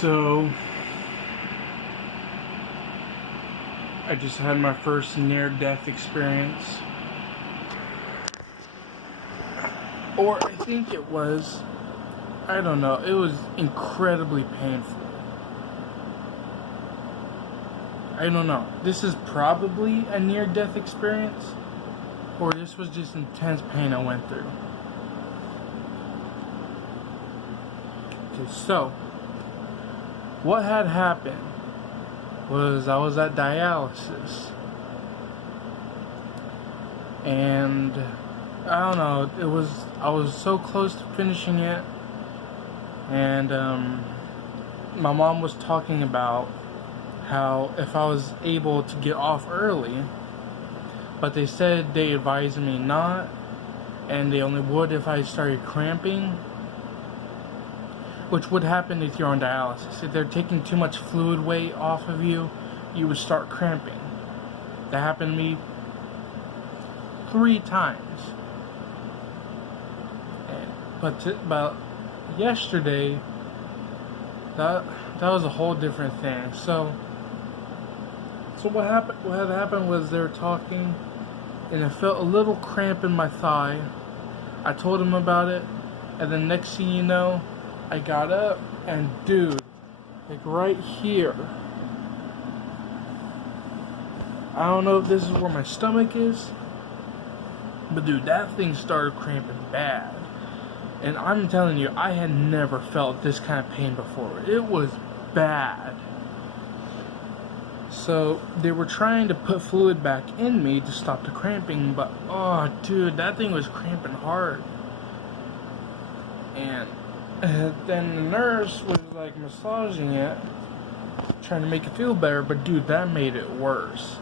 So, I just had my first near-death experience. Or I think it was, I don't know, it was incredibly painful. I don't know. This is probably a near-death experience, or this was just intense pain I went through. Okay, so, what had happened was I was at dialysis, and I don't know, I was so close to finishing it, and my mom was talking about how if I was able to get off early, but they said they advised me not, and they only would if I started cramping, which would happen if you're on dialysis. If they're taking too much fluid weight off of you, you would start cramping. That happened to me 3 times. But yesterday, that was a whole different thing. So what had happened was they were talking, and I felt a little cramp in my thigh. I told them about it, and then next thing you know, I got up, and dude, like right here, I don't know if this is where my stomach is, but dude, that thing started cramping bad. And I'm telling you, I had never felt this kind of pain before. It was bad. So they were trying to put fluid back in me to stop the cramping, but oh dude, that thing was cramping hard. And then the nurse was like massaging it, trying to make it feel better, but dude, that made it worse.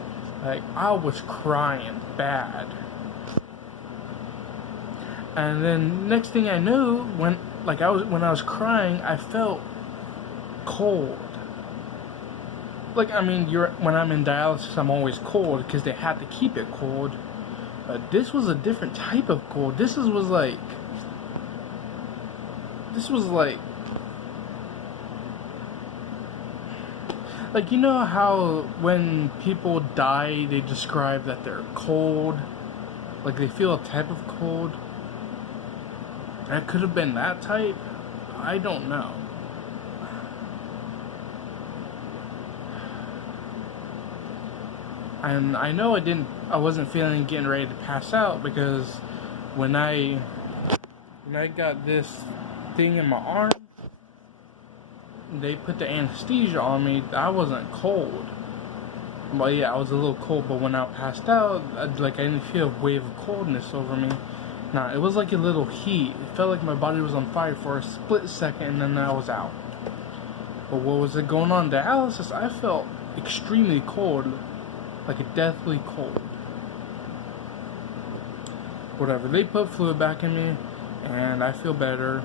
Like, I was crying bad. And then next thing I knew, when I was crying, I felt cold. Like, I mean, when I'm in dialysis, I'm always cold because they had to keep it cold. But this was a different type of cold. This was like, you know how when people die, they describe that they're cold, like they feel a type of cold. That could have been that type. I don't know. And I know I wasn't feeling getting ready to pass out, because when I got this thing in my arm, they put the anesthesia on me. I wasn't cold. Well, yeah, I was a little cold, but when I passed out, I didn't feel a wave of coldness over me. Nah, it was like a little heat. It felt like my body was on fire for a split second, and then I was out. But what was it going on in dialysis? I felt extremely cold, like a deathly cold. Whatever. They put fluid back in me, and I feel better.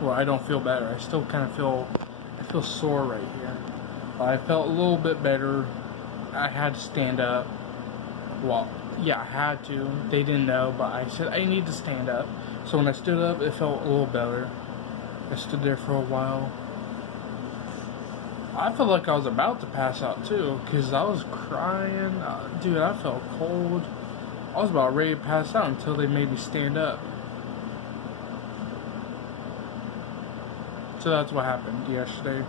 Well, I don't feel better. I still kind of feel sore right here. But I felt a little bit better. I had to stand up. Well, yeah, I had to. They didn't know, but I said I need to stand up. So when I stood up, it felt a little better. I stood there for a while. I felt like I was about to pass out too, because I was crying. Dude, I felt cold. I was about ready to pass out until they made me stand up. So that's what happened yesterday.